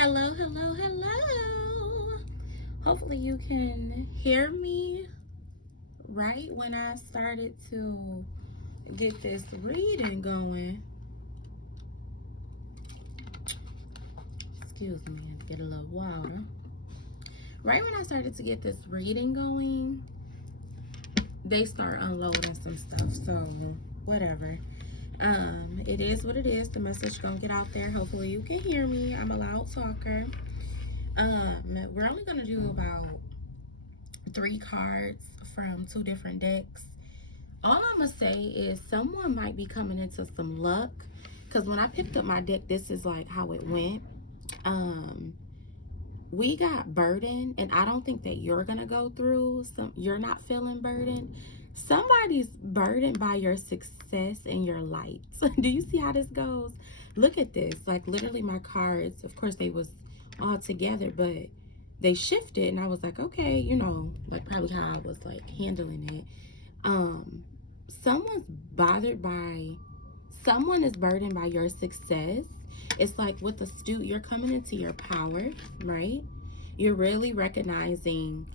Hello, hello, hello. Hopefully you can hear me right when I started to get this reading going. Excuse me, get a little water. Right when I started to get this reading going, they start unloading some stuff. So whatever. It is what it is. The message gonna get out there. Hopefully you can hear me. I'm a loud talker. We're only gonna do about 3 cards from 2 different decks. All I'm gonna say is someone might be coming into some luck, because when I picked up my deck, this is like how it went. We got burdened, and I don't think that you're gonna go through you're not feeling burdened. Somebody's burdened by your success and your lights. Do you see how this goes? Look at this. Like, literally my cards, of course they was all together, but they shifted, and I was like, okay, you know, like probably how I was like handling it. Someone is burdened by your success. It's like with astute, you're coming into your power, right? You're really recognizing,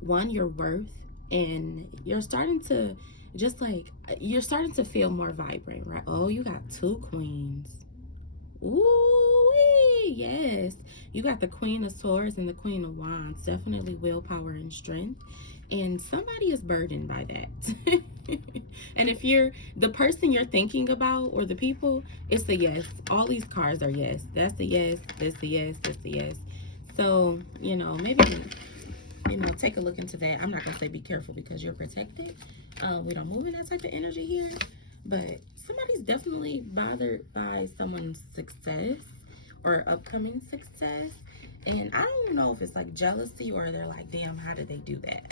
one, your worth, and you're starting to feel more vibrant, right? Oh, you got 2 queens. Ooh, yes. You got the Queen of Swords and the Queen of Wands. Definitely willpower and strength. And somebody is burdened by that. And if you're the person you're thinking about, or the people, it's a yes. All these cards are yes. That's a yes. That's a yes. That's a yes. So, maybe, take a look into that. I'm not going to say be careful because you're protected. We don't move in that type of energy here. But somebody's definitely bothered by someone's success or upcoming success. And I don't know if it's like jealousy, or they're like, damn, how did they do that?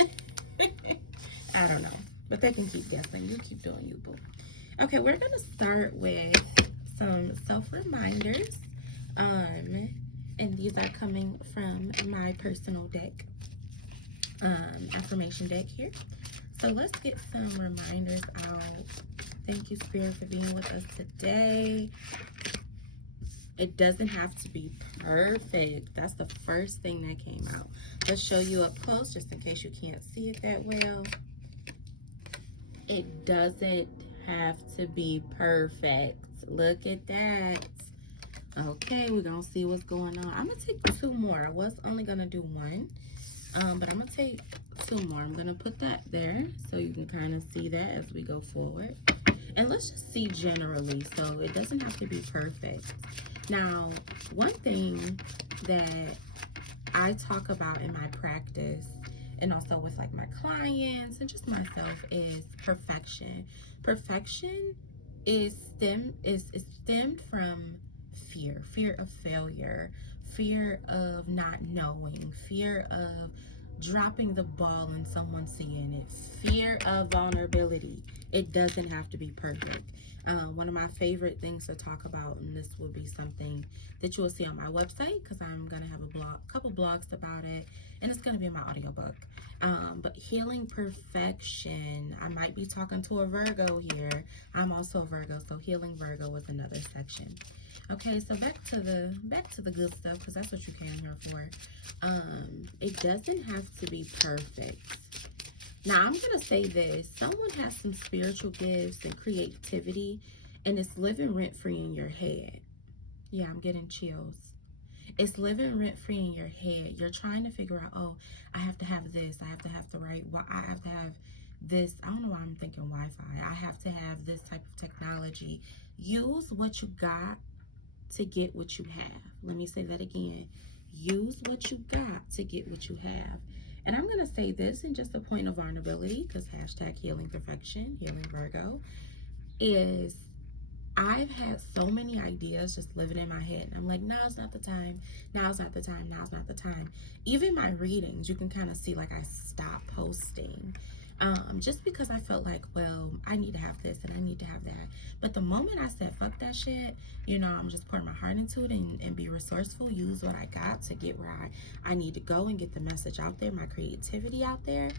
I don't know. But they can keep guessing. You keep doing you, boo. Okay, we're going to start with some self-reminders. And these are coming from my personal deck, affirmation deck here. So let's get some reminders out. Thank you, Spirit, for being with us today. It doesn't have to be perfect. That's the first thing that came out. Let's show you up close, just in case you can't see it that well. It doesn't have to be perfect. Look at that. Okay, we're going to see what's going on. I'm going to take 2 more. I was only going to do 1. But I'm going to take 2 more. I'm going to put that there so you can kind of see that as we go forward. And let's just see generally. So it doesn't have to be perfect. Now, one thing that I talk about in my practice, and also with like my clients and just myself, is perfection. Perfection is stemmed from fear of failure, fear of not knowing, fear of dropping the ball and someone seeing it, fear of vulnerability. It doesn't have to be perfect. One of my favorite things to talk about, and this will be something that you will see on my website, because I'm going to have a couple blogs about it, and it's going to be in my audiobook. But healing perfection. I might be talking to a Virgo here. I'm also a Virgo, so healing Virgo is another section. Okay, so back to the good stuff, because that's what you came here for. It doesn't have to be perfect. Now, I'm going to say this. Someone has some spiritual gifts and creativity, and it's living rent-free in your head. Yeah, I'm getting chills. It's living rent-free in your head. You're trying to figure out, oh, I have to have this. I have to have the right, I have to have this. I don't know why I'm thinking Wi-Fi. I have to have this type of technology. Use what you got to get what you have. Let me say that again. Use what you got to get what you have. And I'm going to say this in just a point of vulnerability, because hashtag healing perfection, healing Virgo, is I've had so many ideas just living in my head. And I'm like, now's not the time. Now's not the time. Now's not the time. Even my readings, you can kind of see like I stopped posting. Just because I felt like, well, I need to have this and I need to have that. But the moment I said, fuck that shit, I'm just pouring my heart into it and be resourceful, use what I got to get where I need to go and get the message out there, my creativity out there.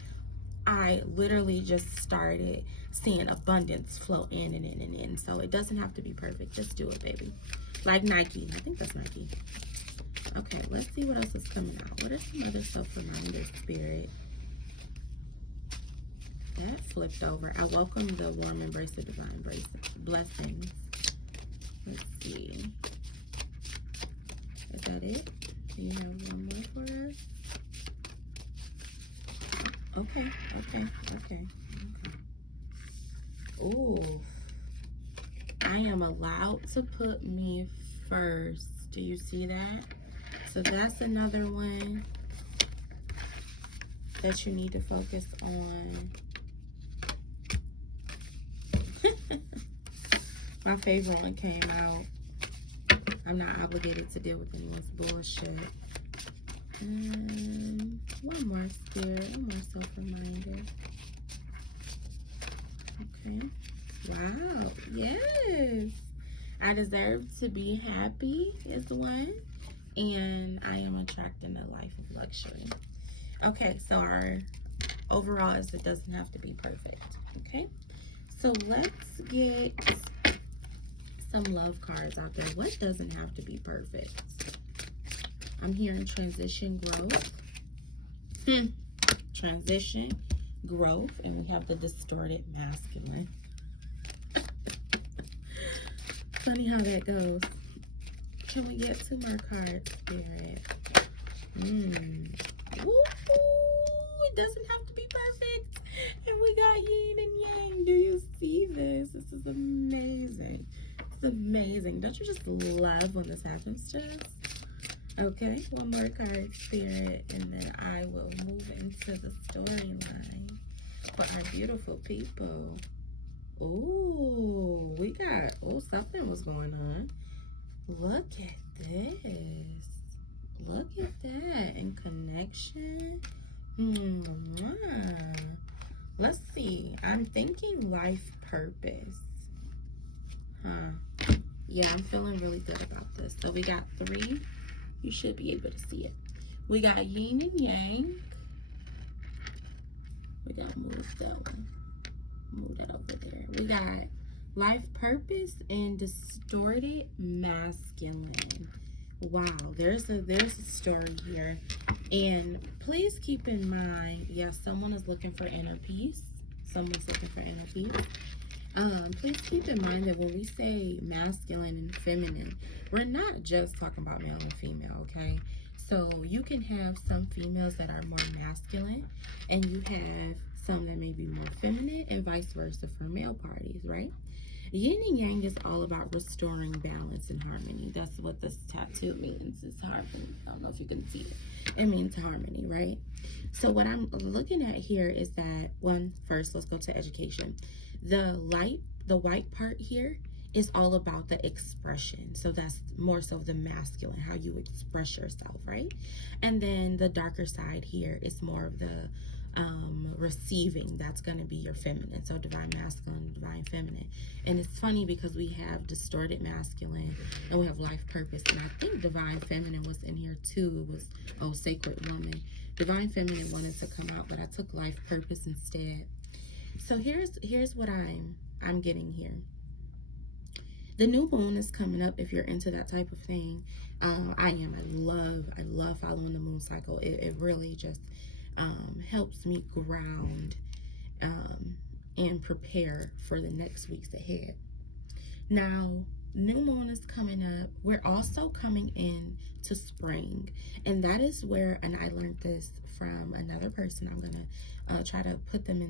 I literally just started seeing abundance flow in and in and in. So it doesn't have to be perfect. Just do it, baby. Like Nike. I think that's Nike. Okay, let's see what else is coming out. What are some other self-reminders, Spirit? That flipped over. I welcome the warm embrace of divine blessings. Let's see. Is that it? Do you have one more for us? Okay. Ooh. I am allowed to put me first. Do you see that? So that's another one that you need to focus on. My favorite one came out. I'm not obligated to deal with anyone's bullshit. One more, Spirit. One more self-reminder. Okay. Wow. Yes. I deserve to be happy is the one. And I am attracting a life of luxury. Okay, so our overall is it doesn't have to be perfect. Okay. So let's get some love cards out there. What doesn't have to be perfect? I'm hearing transition, growth. Transition, growth, and we have the distorted masculine. Funny how that goes. Can we get 2 more cards, Spirit? Ooh, it doesn't have to be perfect. And we got yin and yang. Do you see this? This is amazing. It's amazing. Don't you just love when this happens to us? Okay, one more card, Spirit, and then I will move into the storyline for our beautiful people. Ooh, we got, something was going on. Look at this. Look at that. In connection. Let's see. I'm thinking life purpose. Yeah, I'm feeling really good about this. So we got 3. You should be able to see it. We got yin and yang. We got to move that one. Move that over there. We got life purpose and distorted masculine. Wow, there's a story here. And please keep in mind, yes, someone is looking for inner peace. Someone's looking for inner peace. Please keep in mind that when we say masculine and feminine, we're not just talking about male and female, okay? So you can have some females that are more masculine, and you have some that may be more feminine, and vice versa for male parties, right? Yin and yang is all about restoring balance and harmony. That's what this tattoo means, is harmony. I don't know if you can see it. It means harmony, right? So what I'm looking at here is that, first, let's go to education. The white part here is all about the expression. So that's more so the masculine, how you express yourself, right? And then the darker side here is more of the receiving. That's going to be your feminine. So divine masculine, divine feminine. And it's funny because we have distorted masculine and we have life purpose. And I think divine feminine was in here too. It was sacred woman. Divine feminine wanted to come out, but I took life purpose instead. So here's what I'm getting here. The new moon is coming up if you're into that type of thing. I love following the moon cycle. It really just helps me ground and prepare for the next weeks ahead. Now, new moon is coming up. We're also coming in to spring, and that is where, and I learned this from another person. I'm gonna try to put them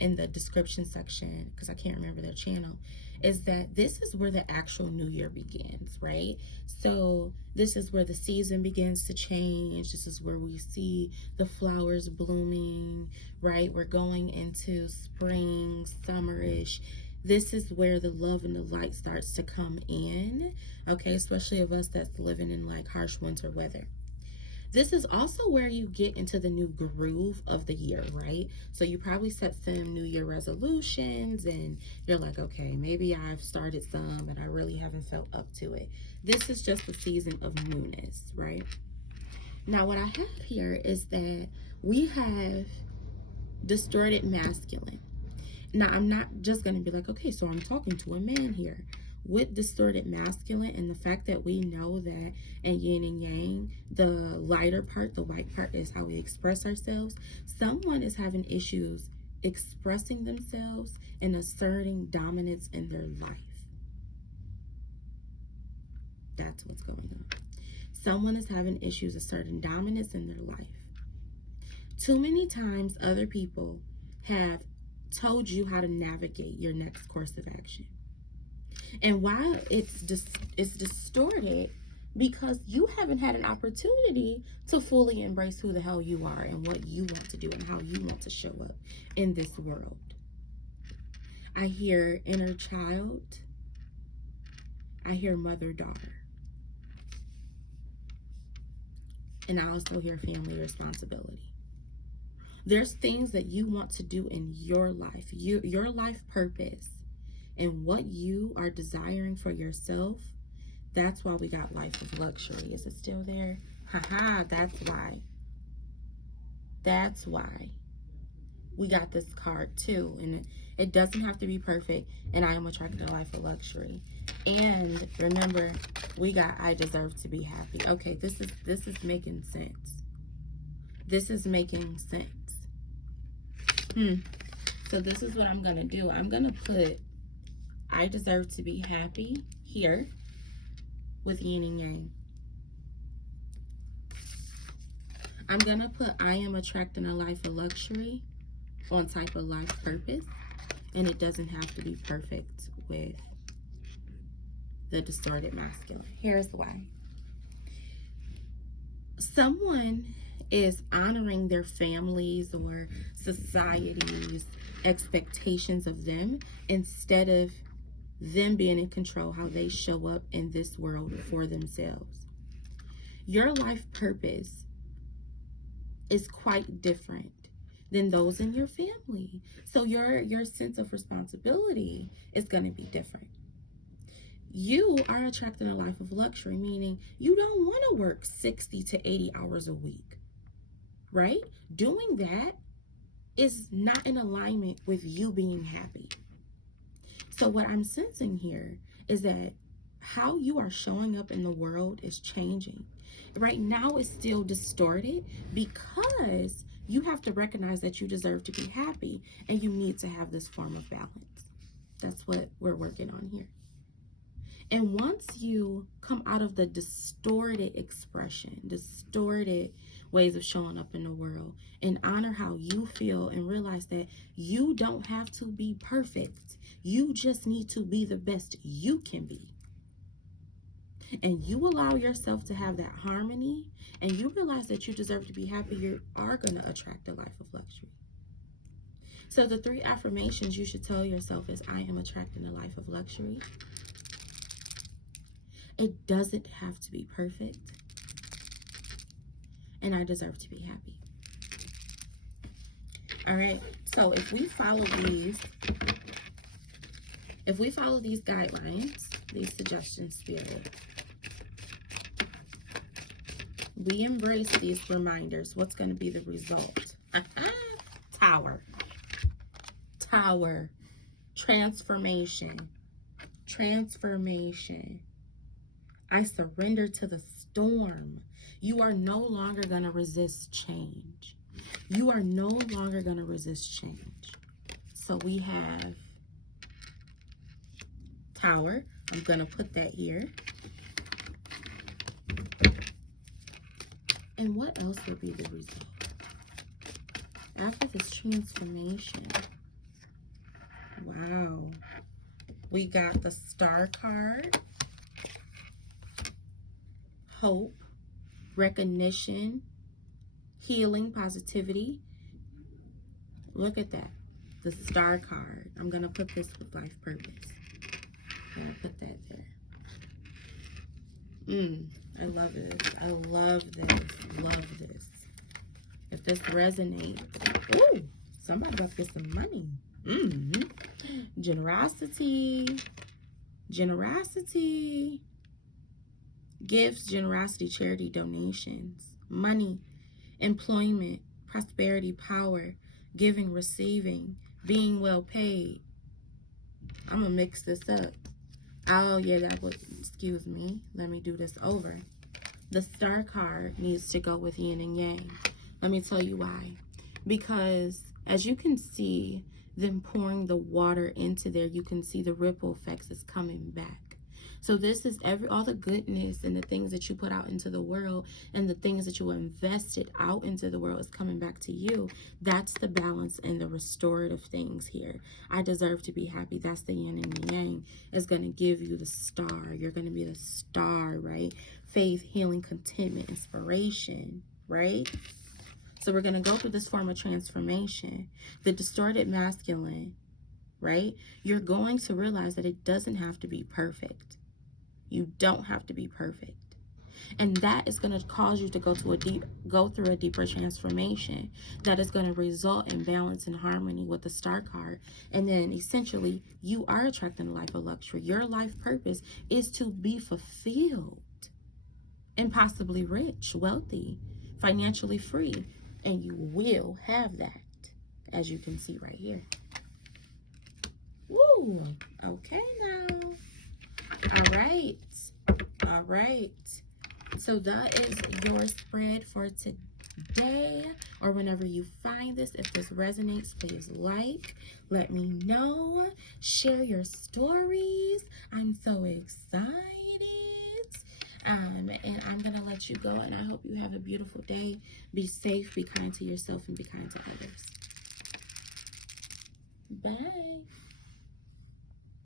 in the description section because I can't remember their channel, is that this is where the actual new year begins, right? So this is where the season begins to change. This is where we see the flowers blooming, right? We're going into spring, summerish. This is where the love and the light starts to come in, okay? Especially of us that's living in like harsh winter weather. This is also where you get into the new groove of the year, right? So you probably set some New Year resolutions and you're like, okay, maybe I've started some, but I really haven't felt up to it. This is just the season of newness, right? Now, what I have here is that we have distorted masculine. Now, I'm not just going to be like, okay, so I'm talking to a man here. with distorted masculine and the fact that we know that in yin and yang, the lighter part, the white part, is how we express ourselves. Someone is having issues expressing themselves and asserting dominance in their life. That's what's going on. Someone is having issues asserting dominance in their life. Too many times other people have told you how to navigate your next course of action. And while it's distorted, because you haven't had an opportunity to fully embrace who the hell you are and what you want to do and how you want to show up in this world. I hear inner child. I hear mother-daughter. And I also hear family responsibility. There's things that you want to do in your life, your life purpose, and what you are desiring for yourself. That's why we got life of luxury. Is it still there? Haha, that's why. That's why we got this card too. And it doesn't have to be perfect. And I am attracted to life of luxury. And remember, we got I deserve to be happy. Okay, this is making sense. This is making sense. So this is what I'm gonna do. I'm gonna put I deserve to be happy here with yin and yang. I'm gonna put I am attracting a life of luxury on type of life purpose, and it doesn't have to be perfect with the distorted masculine. Here's why. Someone is honoring their families or society's expectations of them instead of them being in control how they show up in this world for themselves. Your life purpose is quite different than those in your family. So your sense of responsibility is going to be different. You are attracting a life of luxury, meaning you don't want to work 60 to 80 hours a week, right? Doing that is not in alignment with you being happy. So what I'm sensing here is that how you are showing up in the world is changing. Right now it's still distorted because you have to recognize that you deserve to be happy and you need to have this form of balance. That's what we're working on here. And once you come out of the distorted expression, distorted ways of showing up in the world, and honor how you feel and realize that you don't have to be perfect. You just need to be the best you can be. And you allow yourself to have that harmony, and you realize that you deserve to be happy, you are going to attract a life of luxury. So the 3 affirmations you should tell yourself is, I am attracting a life of luxury. It doesn't have to be perfect. And I deserve to be happy. All right. So if we follow these guidelines, these suggestions, spirit, we embrace these reminders, what's going to be the result? Tower. Tower. Transformation. Transformation. I surrender to the storm. You are no longer going to resist change. You are no longer going to resist change. So we have Tower. I'm going to put that here. And what else will be the result? After this transformation, wow, we got the Star card, hope, recognition, healing, positivity. Look at that, the Star card. I'm going to put this with life purpose. I'm going to put that there. I love this. I love this. Love this. If this resonates, ooh, somebody about to get some money. Generosity. Generosity. Gifts, generosity, charity, donations, money, employment, prosperity, power, giving, receiving, being well paid. I'm going to mix this up. Oh, yeah, that would, excuse me. Let me do this over. The star card needs to go with yin and yang. Let me tell you why. Because as you can see them pouring the water into there, you can see the ripple effects is coming back. So this is all the goodness and the things that you put out into the world and the things that you invested out into the world is coming back to you. That's the balance and the restorative things here. I deserve to be happy. That's the yin and the yang. Is going to give you the star. You're going to be the star, right? Faith, healing, contentment, inspiration, right? So we're going to go through this form of transformation. The distorted masculine, right? You're going to realize that it doesn't have to be perfect. You don't have to be perfect. And that is going to cause you to go through a deeper transformation that is going to result in balance and harmony with the star card. And then essentially you are attracting a life of luxury. Your life purpose is to be fulfilled and possibly rich, wealthy, financially free. And you will have that, as you can see right here. Woo! Okay now. All right. So that is your spread for today, or whenever you find this. If this resonates, please let me know, share your stories. I'm so excited. And I'm gonna let you go, and I hope you have a beautiful day. Be safe, be kind to yourself, and be kind to others. Bye.